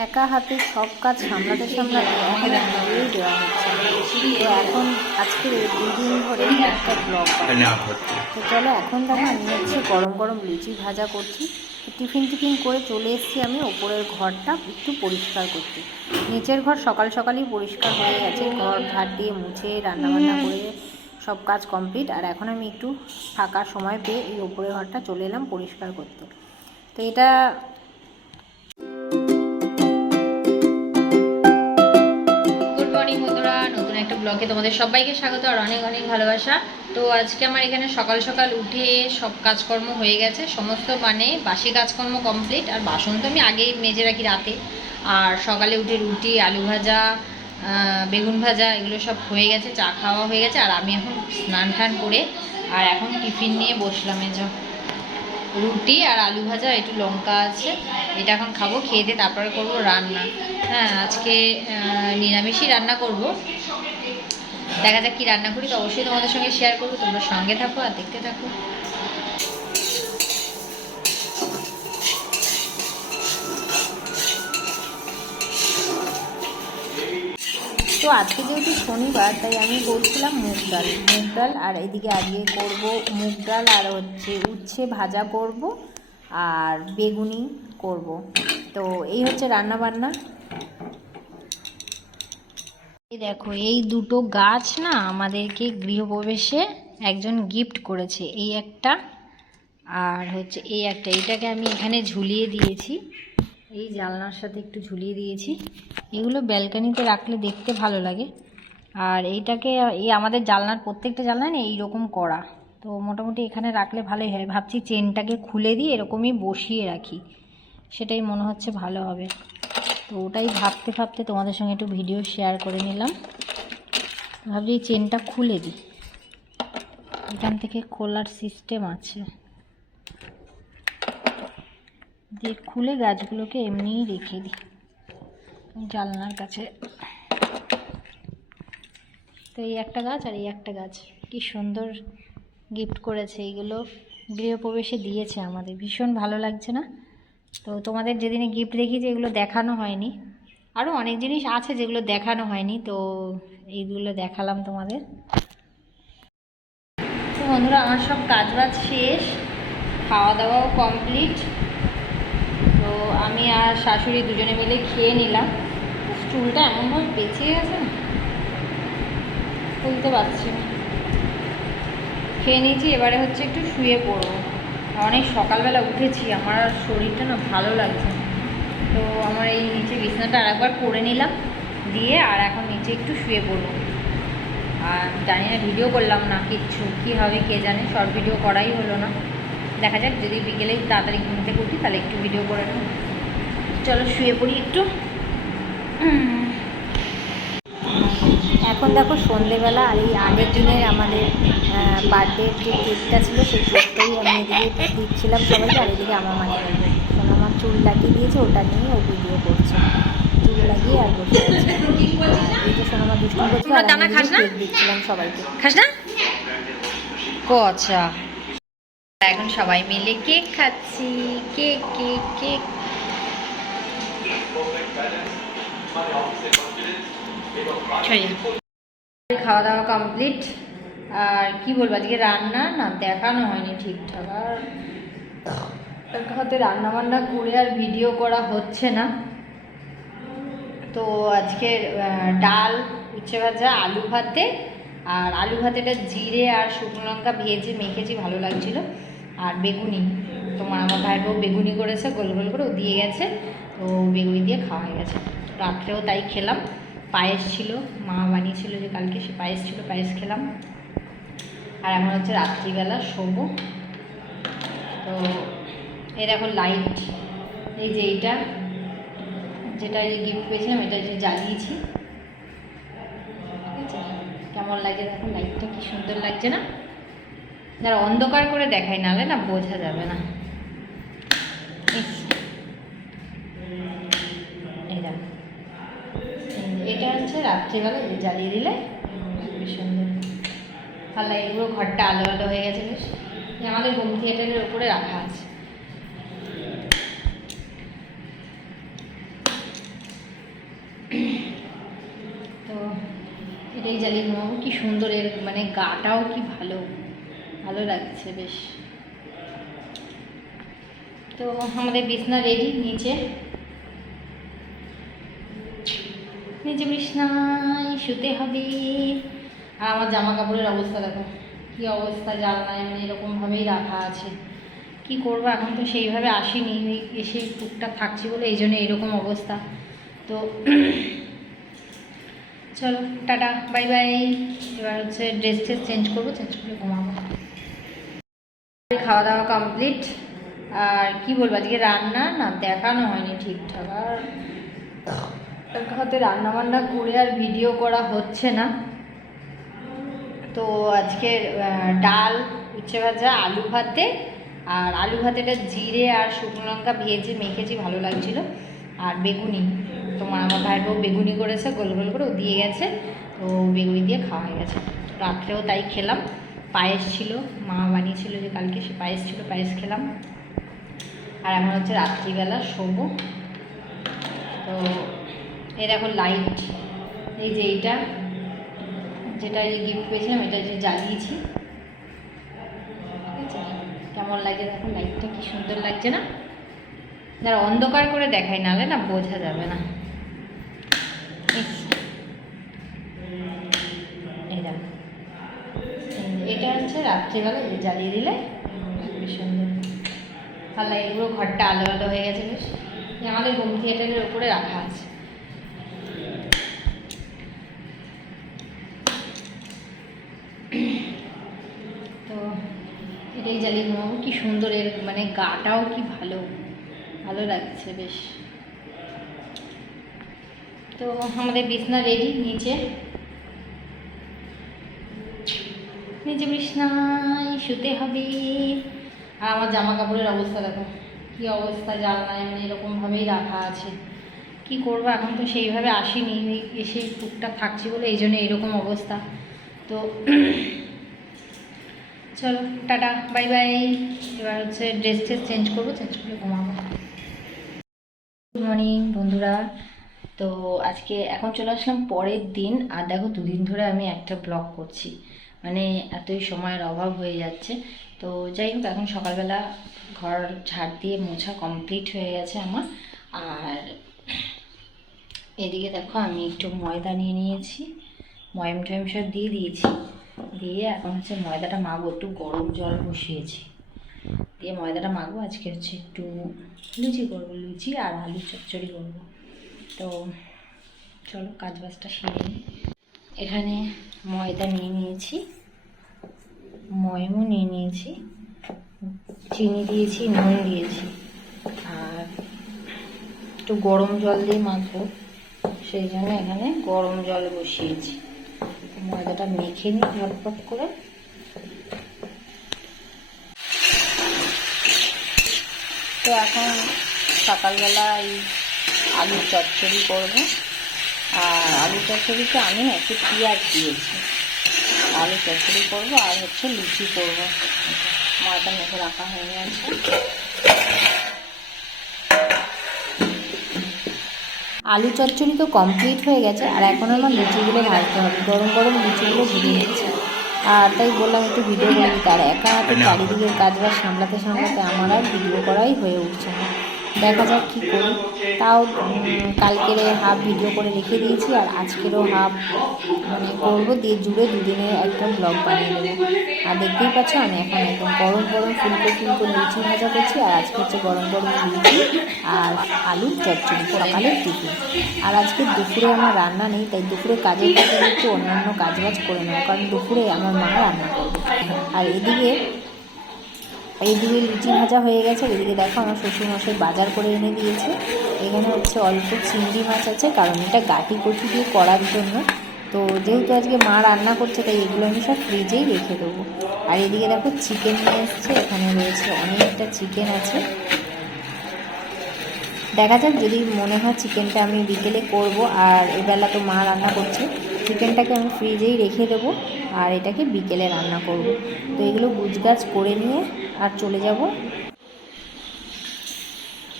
একা হাতে সব কাজ সামলাতে সামলাতে এখন ভিডিওই দেওয়া হচ্ছে। তো এখন আজকে দুই দিন ধরে একটা ব্লগ তো চলো এখন দেখো আমি হচ্ছে গরম গরম লুচি ভাজা করছি। টিফিন টিফিন করে চলে এসেছি আমি ওপরের ঘরটা একটু পরিষ্কার করতে। নিচের ঘর সকাল সকালই পরিষ্কার হয়ে গেছে। ঘর ঝাড় দিয়ে মুছে রান্নাবান্না করে সব কাজ কমপ্লিট আর এখন আমি একটু ফাঁকা সময় পেয়ে এই ওপরের ঘরটা চলে এলাম পরিষ্কার করতে। তো এটা ব্লগে তোমাদের সবাইকে স্বাগত আর অনেক অনেক ভালোবাসা। তো আজকে আমার এখানে সকাল সকাল উঠে সব কাজকর্ম হয়ে গেছে, সমস্ত মানে বাসি কাজকর্ম কমপ্লিট আর বাসন তো আমি আগেই মেজে রাখি রাতে। আর সকালে উঠে রুটি, আলু ভাজা বেগুন ভাজা, এগুলো সব হয়ে গেছে, চা খাওয়া হয়ে গেছে, আর আমি এখন স্নান টান করে আর এখন টিফিন নিয়ে বসলাম যে। রুটি আর আলু ভাজা, একটু লঙ্কা আছে, এটা এখন খাব, খেয়ে দিয়ে তারপরে করব রান্না। হ্যাঁ আজকে নিরামিষই রান্না করব। দেখা যাক কি রান্না করি, তো অবশ্যই তোমাদের সঙ্গে শেয়ার করব। তোমরা সঙ্গে থাকো আর দেখতে থাকো। তো আজকে যেহেতু শনিবার, তাই আমি করছিলাম মুগ ডাল। মুগ ডাল আর এদিকে আজকে করব মুগ ডাল আর হচ্ছে উচ্ছে ভাজা করব আর বেগুনি করব। তো এই হচ্ছে রান্না বান্না দেখো, এই দুটো গাছ না আমাদেরকে গৃহপ্রবেশে একজন গিফট করেছে, এই একটা আর হচ্ছে এই একটা। এটাকে আমি এখানে ঝুলিয়ে দিয়েছি, এই জানলার সাথে একটু ঝুলিয়ে দিয়েছি। এগুলো ব্যালকানিতে রাখলে দেখতে ভালো লাগে। আর এইটাকে, এই আমাদের জানলার প্রত্যেকটা জানলায় না এইরকম করা। তো মোটামুটি এখানে রাখলে ভালোই হয়। ভাবছি চেনটাকে খুলে দিয়ে এরকমই বসিয়ে রাখি। সেটাই মনে হচ্ছে ভালো হবে। তো ওটাই ভাবতে ভাবতে তোমাদের সঙ্গে একটু ভিডিও শেয়ার করে নিলাম। ভাবছি চেনটা খুলে দিই। এখান থেকে খোলার সিস্টেম আছে। দিয়ে খুলে গাছগুলোকে এমনিই রেখে দিই। জানলার কাছে। তো এই একটা গাছ আর এই একটা গাছ। কি সুন্দর গিফট করেছে এইগুলো গৃহপ্রবেশে দিয়েছে আমাদের। ভীষণ ভালো লাগছে না? তো তোমাদের যেদিনে গিফট দেখিয়েছি এগুলো দেখানো হয়নি আরও অনেক জিনিস আছে যেগুলো দেখানো হয়নি, তো এইগুলো দেখালাম তোমাদের। তো বন্ধুরা, আমার সব কাজ বাজ শেষ খাওয়া দাওয়াও কমপ্লিট তো আমি আর শাশুড়ি দুজনে মিলে খেয়ে নিলাম। স্টুলটা এমনভাবে বেঁচে গেছে না তুলতে পারছি না। খেয়ে নিয়েছি, এবারে হচ্ছে একটু শুয়ে পড়ব। অনেক সকালবেলা উঠেছি, আমার আর শরীরটা না ভালো লাগছে তো আমার এই নিচে বিছানাটা আরেকবার করে নিলাম, দিয়ে আর এখন নিচে একটু শুয়ে পড়ব। আর জানি না ভিডিও করলাম না কিচ্ছু, কী হবে কে জানে শর্ট ভিডিও করাই হলো না। দেখা যাক, যদি বিকেলে তাড়াতাড়ি ঘুম থেকে উঠি, তাহলে একটু ভিডিও করে নেব। চলো শুয়ে পড়ি একটু। এখন দেখো সন্ধেবেলা আর এই আগের দিনের আমাদের বার্থডে যে কেকটা ছিল সেই কেকটাই আমি এদিকে দিচ্ছিলাম সবাইকে। আর এদিকে আমার মানে এখন আমার চুল লাগিয়ে দিয়েছে ওটা নিয়ে ও ভিডিও করছে। চুল লাগিয়ে আর বসে এই যে সোনামা দুষ্টু করছে আর আমি কেক দিচ্ছিলাম সবাইকে। খাস না? ও আচ্ছা। এখন সবাই মিলে কেক খাচ্ছি। কেক কেক কেক ছড়িয়ে খাওয়া দাওয়া কমপ্লিট আর কি বলব, আজকে রান্না না, দেখানো হয়নি ঠিকঠাক। আর হাতে রান্না বান্না করে আর ভিডিও করা হচ্ছে না। তো আজকে ডাল, উচ্ছে ভাজা, আলু ভাতে। আর আলু ভাতেটা জিরে আর শুকনো লঙ্কা ভেজে মেখেছি, ভালো লাগছিল। আর বেগুনি, তোমার আমার ভাইয়ের বউ বেগুনি করেছে, গোল গোল করে দিয়ে গেছে। তো বেগুনি দিয়ে খাওয়া হয়ে গেছে। রাত্রেও তাই খেলাম। পায়েস ছিল, মা বানিয়েছিল যে কালকে, সে পায়েস ছিল, পায়েস খেলাম। আর এখন হচ্ছে রাত্রিবেলা শোবো। তো এর এখন লাইট এই যে এইটা, যেটা এই গিফট পেয়েছিলাম, এটা যে জ্বালিয়েছি। ঠিক আছে? কেমন লাগে দেখো লাইটটা কি সুন্দর লাগছে না? যারা অন্ধকার করে দেখাই নালে না বোঝা যাবে না। রাত্রিবেলা যে জ্বালিয়ে দিলে সুন্দর ভালো। লাগে ঘরটা আলো আলো হয়ে গেছে বেশ। আমাদের হোম থিয়েটারের ওপরে রাখা আছে। তো এটাই জ্বালিয়ে ঘুমাবো কি সুন্দর এর মানে গাটাও কি ভালো। ভালো লাগছে বেশ। তো আমাদের বিছনা রেডি নিচে। নিচে বিছনায় শুতে হবে। আর আমার জামা কাপড়ের অবস্থা দেখো, কি অবস্থা জানলায় মানে এরকমভাবেই রাখা আছে। কি করব? এখন তো সেইভাবে আসিনি এসে টুকটাক থাকছি বলে এই জন্য এরকম অবস্থা। তো চলো, টাটা, বাই বাই। এবার হচ্ছে ড্রেস ট্রেস চেঞ্জ করব চেঞ্জ করে ঘুমাবো। খাওয়া দাওয়া কমপ্লিট আর কি বলব, আজকে রান্না না দেখানো হয়নি ঠিকঠাক। আর হাতে রান্না বান্না করে আর ভিডিও করা হচ্ছে না। তো আজকে ডাল, উচ্ছে ভাজা, আলু ভাতে। আর আলু ভাতেটা জিরে আর শুকনো লঙ্কা ভেজে মেখেছি, ভালো লাগছিল। আর বেগুনি, তোমার আমার ভাইয়ের বউ বেগুনি করেছে, গোল গোল করে দিয়ে গেছে। তো বেগুনি দিয়ে খাওয়া হয়ে গেছে। রাত্রেও তাই খেলাম। পায়েস ছিল, মা বানিয়েছিল যে কালকে, সে পায়েস ছিল, পায়েস খেলাম। আর এখন হচ্ছে রাত্রিবেলা শোবো। তো এর এখন লাইট এই যে এইটা, যেটা এই গিফট পেয়েছিলাম, এটা যে জ্বালিয়েছি। ঠিক আছে? কেমন লাগে দেখো লাইটটা কি সুন্দর লাগছে না? যারা অন্ধকার করে দেখাই নাহলে না বোঝা যাবে না। এটা হচ্ছে রাত্রিবেলা, এই জ্বালিয়ে দিলে সুন্দর। ভালো লাগে এগুলো ঘরটা আলো আলো হয়ে গেছে বেশ। আমাদের হোম থিয়েটারের উপরে রাখা আছে তো এটাই জ্বালিয়ে ঘুমাবো কি সুন্দর এর মানে গাটাও কি ভালো। ভালো লাগছে বেশ। তো আমাদের বিছনা রেডি নিচে। নিচে বিছনায় শুতে হবে। আর আমার জামা কাপড়ের অবস্থা দেখো, কি অবস্থা জানলায় মানে এরকমভাবেই রাখা আছে। কি করব, এখন তো সেইভাবে আসিনি, এসে টুকটাক থাকছি বলে এই জন্য এরকম অবস্থা। তো চলো, টাটা বাই বাই এবার হচ্ছে ড্রেস ট্রেস চেঞ্জ করব চেঞ্জ করে ঘুমাবো। গুড মর্নিং বন্ধুরা। তো আজকে এখন চলে আসলাম পরের দিন। আর দেখো, দুদিন ধরে আমি একটা ব্লগ করছি। মানে এতই সময়ের অভাব হয়ে যাচ্ছে। তো যাই হোক, এখন সকালবেলা ঘর ঝাড় দিয়ে মোছা কমপ্লিট হয়ে গেছে আমার। আর এদিকে দেখো, আমি একটু ময়দা নিয়ে নিয়েছি। ময়ম টয়ম সব দিয়ে দিয়েছি। দিয়ে এখন হচ্ছে ময়দাটা মাখবো, একটু গরম জল বসিয়েছি। দিয়ে ময়দাটা মাখবো, আজকে হচ্ছে একটু লুচি করব, লুচি আর আলু চচ্চড়ি করব। তো চলো কাজ বাজটা সেরে নিই। এখানে ময়দা নিয়ে নিয়েছি ময়মও নিয়ে নিয়েছি, চিনি দিয়েছি, নুন দিয়েছি আর একটু গরম জল দিয়ে মাখবো। সেই জন্য এখানে গরম জল বসিয়েছি। ময়দাটা মেখে নিই ঝটপট করে। তো এখন সকালবেলা এই আলু চচ্চড়ি করব। আর আলু চচ্চড়িতে আমি একটু পেঁয়াজ দিয়েছি। আলু চচ্চড়ি করব আর হচ্ছে লুচি করব। ময়দা মেখে রাখা হয়ে গেছে। আলু চচ্চড়ি তো কমপ্লিট হয়ে গেছে আর এখন আমার লুচিগুলো ভাজতে হবে। গরম গরম লুচিগুলো ভেজে নিচ্ছি। আর তাই বললাম একটু ভিডিও করে দিতে আর একা হাতে চারিদিকের কাজবাজ সামলাতে সামলাতে আমার আর ভিডিও করাই হয়ে উঠছে না। দেখা যাক কী করি। তাও কালকের হাফ ভিডিও করে রেখে দিয়েছি আর আজকেরও হাফ মানে করব দিয়ে জুড়ে দুদিনে একদম ব্লগ বানিয়ে দেবো। আর দেখতেই পাচ্ছ, আমি এখন একদম গরম গরম ফুলকো ফুলকো লুচি ভাজা করছি, আর আজকে হচ্ছে গরম গরম লুচি আর আলুর চচ্চড়ি, সকালের টিফিন। আর আজকে দুপুরে আমার রান্না নেই, তাই দুপুরে কাজের কাজে একটু অন্যান্য কাজবাজ করে নেব, কারণ দুপুরে আমার মা রান্না করবে। আর এদিকে এইদিকে লুচি ভাজা হয়ে গেছে। এদিকে দেখো আমার শ্বশুরমশাই বাজার করে এনে দিয়েছে। এখানে হচ্ছে অল্প চিংড়ি মাছ আছে, কারণ এটা গাটি কচু দিয়ে করার জন্য। তো যেহেতু আজকে মা রান্না করছে, তাই এগুলো আমি সব ফ্রিজেই রেখে দেবো। আর এদিকে দেখো চিকেন নিয়ে এসছে, এখানে রয়েছে অনেকটা চিকেন আছে। দেখা যাক যদি মনে হয় চিকেনটা আমি বিকেলে করব। আর এবেলা তো মা রান্না করছে। চিকেনটাকে আমি ফ্রিজেই রেখে দেবো আর এটাকে বিকেলে রান্না করব। তো এগুলো গুজগাছ করে নিয়ে আর চলে যাব।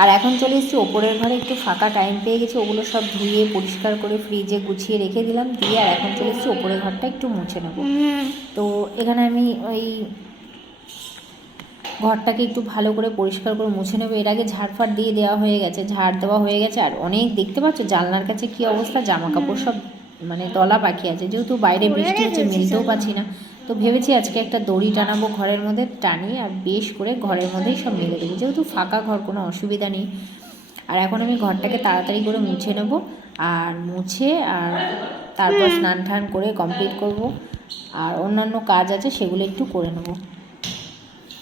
আর এখন চলে এসেছি, ওপরের ঘরে একটু ফাঁকা টাইম পেয়ে গেছি, ওগুলো সব ধুয়ে পরিষ্কার করে ফ্রিজে গুছিয়ে রেখে দিলাম, দিয়ে আর এখন চলে এসেছি, ওপরের ঘরটা একটু মুছে নেব। তো এখানে আমি ওই ঘরটাকে একটু ভালো করে পরিষ্কার করে মুছে নেব। এর আগে ঝাড়ফাড় দিয়ে দেওয়া হয়ে গেছে, ঝাড় দেওয়া হয়ে গেছে, আর অনেক দেখতে পাচ্ছ জানলার কাছে কি অবস্থা জামা কাপড় সব মানে তলা পাখি আছে যেহেতু বাইরে বৃষ্টি হচ্ছে মেলতেও পাচ্ছি না। তো ভেবেছি আজকে একটা দড়ি টানাবো ঘরের মধ্যে টানি আর বেশ করে ঘরের মধ্যেই সব মেলে দেবো। যেহেতু ফাঁকা ঘর কোনো অসুবিধা নেই। আর এখন আমি ঘরটাকে তাড়াতাড়ি করে মুছে নেব আর মুছে আর তারপর স্নান টান করে কমপ্লিট করব। আর অন্যান্য কাজ আছে সেগুলো একটু করে নেব।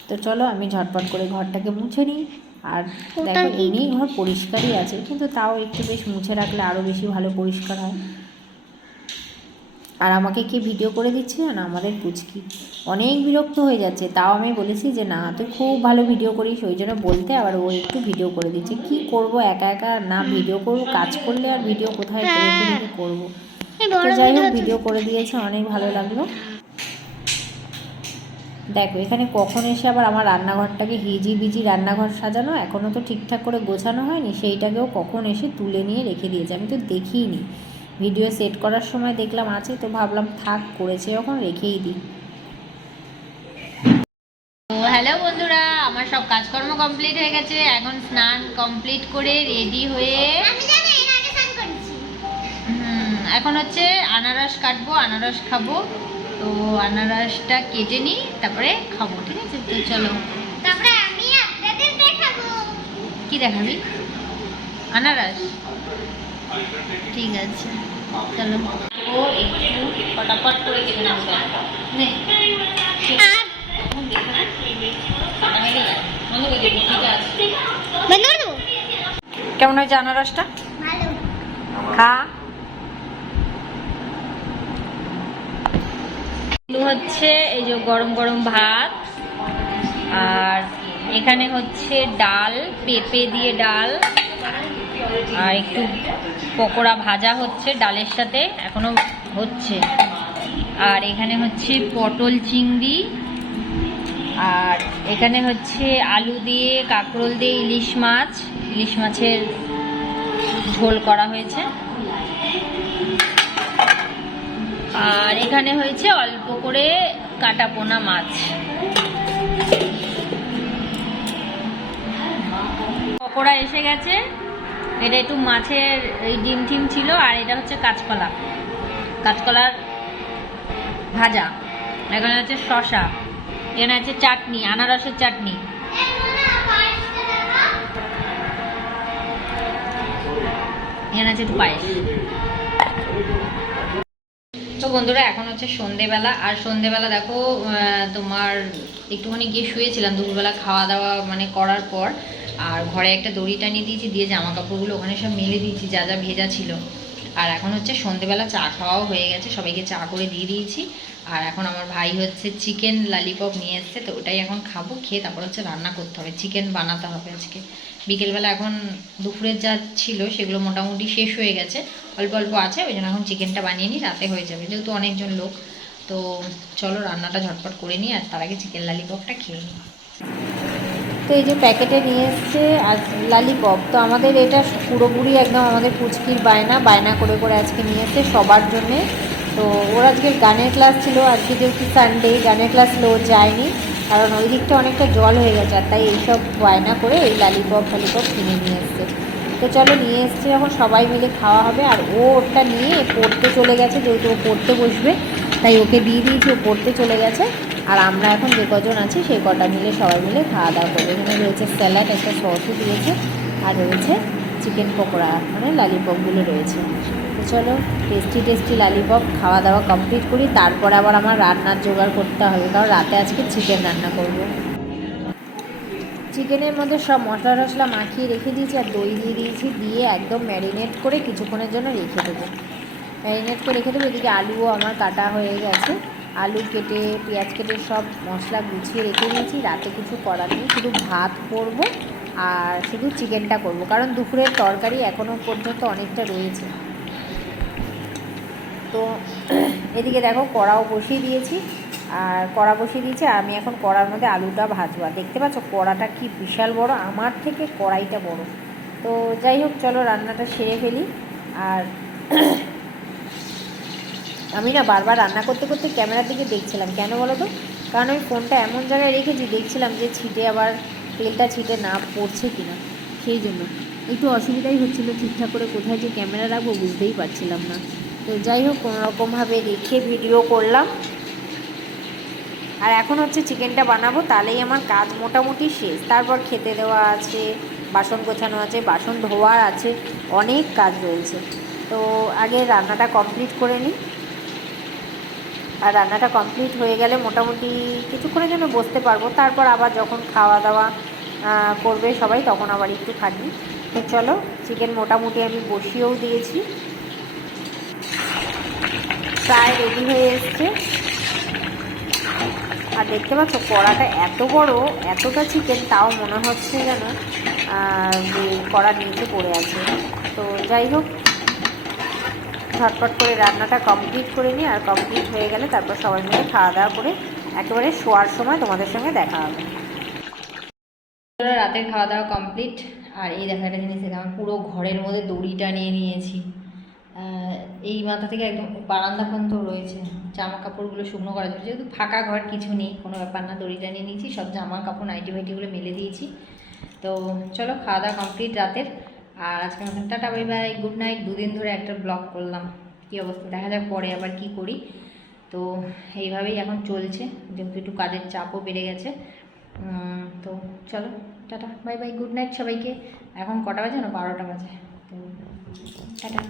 তো চলো আমি ঝটপট করে ঘরটাকে মুছে নিই। আর দেখো এমনি ঘর পরিষ্কারই আছে কিন্তু তাও একটু বেশ মুছে রাখলে আরও বেশি ভালো পরিষ্কার হয়। আর আমাকে কি ভিডিও করে দিচ্ছে না আমাদের পুচকি। অনেক বিরক্ত হয়ে যাচ্ছে। তাও আমি বলেছি যে না তুই খুব ভালো ভিডিও করিস। ওই জন্য বলতে আবার ও একটু ভিডিও করে দিচ্ছে। কি করব? একা একা না ভিডিও করব? কাজ করলে আর ভিডিও কোথায় কি করব? তো যাই হোক ভিডিও করে দিয়েছে। অনেক ভালো লাগল। দেখো এখানে কখন এসে আবার আমার রান্নাঘরটাকে হিজি বিজি রান্নাঘর সাজানো এখনও তো ঠিকঠাক করে গোছানো হয়নি। সেইটাকেও কখন এসে তুলে নিয়ে রেখে দিয়েছে। আমি তো দেখিইনি ভিডিও সেট করার সময় দেখলাম আছে তো ভাবলাম থাক করেছে যখন রেখেই দিই। তো হ্যালো বন্ধুরা আমার সব কাজকর্ম কমপ্লিট হয়ে গেছে। এখন স্নান কমপ্লিট করে রেডি হয়ে হুম, এখন হচ্ছে আনারস কাটবো আনারস খাব। তো আনারসটা কেটে নিই তারপরে খাব ঠিক আছে? তো চলো। তারপরে আমি আপনাদের দেখাবো। কি দেখাবি? আনারস? ঠিক আছে। চলো ও একটু ফটাফট করে কেটে নে। কেমন হয়েছে আনারসটা? খা। হচ্ছে এই যে গরম গরম ভাত আর এখানে হচ্ছে ডাল পেঁপে দিয়ে ডাল আর একটু পকোড়া ভাজা হচ্ছে, ডালের সাথে এখনও হচ্ছে। আর এখানে হচ্ছে পটল চিংড়ি, আর এখানে হচ্ছে আলু দিয়ে, কাঁকরোল দিয়ে ইলিশ মাছ। ইলিশ মাছের ঝোল করা হয়েছে। আর এখানে হয়েছে অল্প করে কাটা পোনা মাছ। পকোড়া এসে গেছে। এটা একটু মাছের এই ডিম টিম ছিল, আর এটা হচ্ছে কাঁচকলা। কাঁচকলার ভাজা। এখানে হচ্ছে শশা এখানে আছে চাটনি, আনারসের চাটনি। পায়েস। তো বন্ধুরা, এখন হচ্ছে সন্ধেবেলা। আর সন্ধেবেলা দেখো তোমার একটুখানি গিয়ে শুয়েছিলাম, দুপুরবেলা খাওয়া দাওয়া মানে করার পর। আর ঘরে একটা দড়ি টানিয়ে দিয়েছি, দিয়ে জামা কাপড়গুলো ওখানে সব মেলে দিয়েছি, যা যা ভেজা ছিল। আর এখন হচ্ছে সন্ধেবেলা চা খাওয়াও হয়ে গেছে, সবাইকে চা করে দিয়ে দিয়েছি। আর এখন আমার ভাই হচ্ছে চিকেন লালিপপ নিয়ে এসছে, তো ওটাই এখন খাব, খেয়ে তারপর হচ্ছে রান্না করতে হবে, চিকেন বানাতে হবে আজকে। বিকেলবেলা এখন দুপুরের যা ছিল সেগুলো মোটামুটি শেষ হয়ে গেছে, অল্প অল্প আছে, ওই জন্য এখন চিকেনটা বানিয়ে নিই, রাতে হয়ে যাবে, যেহেতু অনেকজন লোক। তো চলো রান্নাটা ঝটপট করে নিই, আর তার আগে চিকেন লালিপপটা খেয়ে নিই। তো এই যে প্যাকেটে নিয়ে এসছে আর লালিপপ, তো আমাদের এটা পুরোপুরি একদম আমাদের পুচকির বায়না বায়না করে করে আজকে নিয়ে এসছে সবার জন্যে। তো ওর আজকে গানের ক্লাস ছিল, আজকে যেহেতু সানডে গানের ক্লাস ছিল লো যায়নি, কারণ ওই দিকটা অনেকটা জল হয়ে গেছে আর তাই এইসব বায়না করে এই লালিপপ ফালিপপ কিনে নিয়ে এসছে। তো চলো নিয়ে এসছে যখন সবাই মিলে খাওয়া হবে আর ও ওটা নিয়ে পড়তে চলে গেছে, যেহেতু ও পড়তে বসবে, তাই ওকে দিয়ে দিয়েছি, ও পড়তে চলে গেছে। আর আমরা এখন যে কজন আছি, সেই কটা মিলে সবাই মিলে খাওয়া দাওয়া করব। এখানে রয়েছে স্যালাড, একটা সসও দিয়েছে, আর রয়েছে চিকেন পকোড়া মানে লালিপপগুলো রয়েছে। তো চলো টেস্টি টেস্টি লালিপপ খাওয়া দাওয়া কমপ্লিট করি, তারপর আবার আমার রান্নার জোগাড় করতে হবে, কারণ রাতে আজকে চিকেন রান্না করব। চিকেনের মধ্যে সব মশলা টশলা মাখিয়ে রেখে দিয়েছি, আর দই দিয়ে দিয়েছি, দিয়ে একদম ম্যারিনেট করে কিছুক্ষণের জন্য রেখে দেবো। ম্যারিনেট করে রেখে দেবো, এদিকে আলুও আমার কাটা হয়ে গেছে। আলু কেটে, পেঁয়াজ কেটে সব মশলা গুছিয়ে রেখে দিয়েছি। রাতে কিছু করার নেই, শুধু ভাত করব আর শুধু চিকেনটা করব। কারণ দুপুরের তরকারি এখনও পর্যন্ত অনেকটা রয়েছে। তো এদিকে দেখো কড়াও বসিয়ে দিয়েছি। আর কড়া বসিয়ে দিয়েছি আমি এখন কড়ার মধ্যে আলুটা ভাজবা। দেখতে পাচ্ছ কড়াটা কি বিশাল বড়, আমার থেকে কড়াইটা বড়। তো যাই হোক, চলো রান্নাটা সেরে ফেলি। আর আমি না বারবার রান্না করতে করতে ক্যামেরার দিকে দেখছিলাম। কেন বলো তো? কারণ ওই ফোনটা এমন জায়গায় রেখেছি দেখছিলাম যে ছিটে আবার তেলটা ছিটে না পড়ছে কিনা। সেই জন্য। একটু অসুবিধাই হচ্ছিল ঠিকঠাক করে কোথায় যে ক্যামেরা রাখব বুঝতেই পারছিলাম না। তো যাই হোক কোনোরকমভাবে রেখে ভিডিও করলাম। আর এখন হচ্ছে চিকেনটা বানাবো, তাহলেই আমার কাজ মোটামুটি শেষ। তারপর খেতে দেওয়া আছে, বাসন গোছানো আছে, বাসন ধোয়ার আছে, অনেক কাজ রয়েছে। তো আগে রান্নাটা কমপ্লিট করে নিই। আর রান্নাটা কমপ্লিট হয়ে গেলে মোটামুটি কিছুক্ষণের জন্য বসতে পারব। তারপর আবার যখন খাওয়া দাওয়া করবে সবাই, তখন আবার একটু থাকি তো চলো চিকেন মোটামুটি আমি বসিয়েও দিয়েছি। প্রায় রেডি হয়ে এসছে। আর দেখতে পাচ্ছ, কড়াটা এত বড়, এতটা চিকেন তাও মনে হচ্ছে যেন যে কড়ার নিচে পড়ে আছে। তো যাই হোক ঝটপট করে রান্নাটা কমপ্লিট করে নিই আর কমপ্লিট হয়ে গেলে তারপর সবাই মিলে খাওয়া দাওয়া করে একেবারে শোয়ার সময় তোমাদের সঙ্গে দেখা হবে। রাতের খাওয়া দাওয়া কমপ্লিট আর এই দেখা একটা জিনিস আমি পুরো ঘরের মধ্যে দড়িটা নিয়ে নিয়েছি। এই মাথা থেকে একদম বারান্দা পর্যন্ত রয়েছে। জামা কাপড়গুলো শুকনো করার জন্য যেহেতু ফাঁকা ঘর, কিছু নেই, কোনো ব্যাপার না। দড়িটা নিয়ে নিয়েছি, সব জামা কাপড় নাইটি ভাইটিগুলো মেলে দিয়েছি। তো চলো, খাওয়া দাওয়া কমপ্লিট রাতের। আর আজকে মতন tata, bye bye, good night, দুদিন ধরে একটা ব্লগ করলাম। কী অবস্থা? দেখা যাক পরে আবার কি করি। তো এইভাবেই এখন চলছে, যেহেতু একটু কাজের চাপও বেড়ে গেছে। তো চলো, tata, bye bye, good night সবাইকে। এখন কটা বাজে না? বারোটা বাজে। তো টাটা।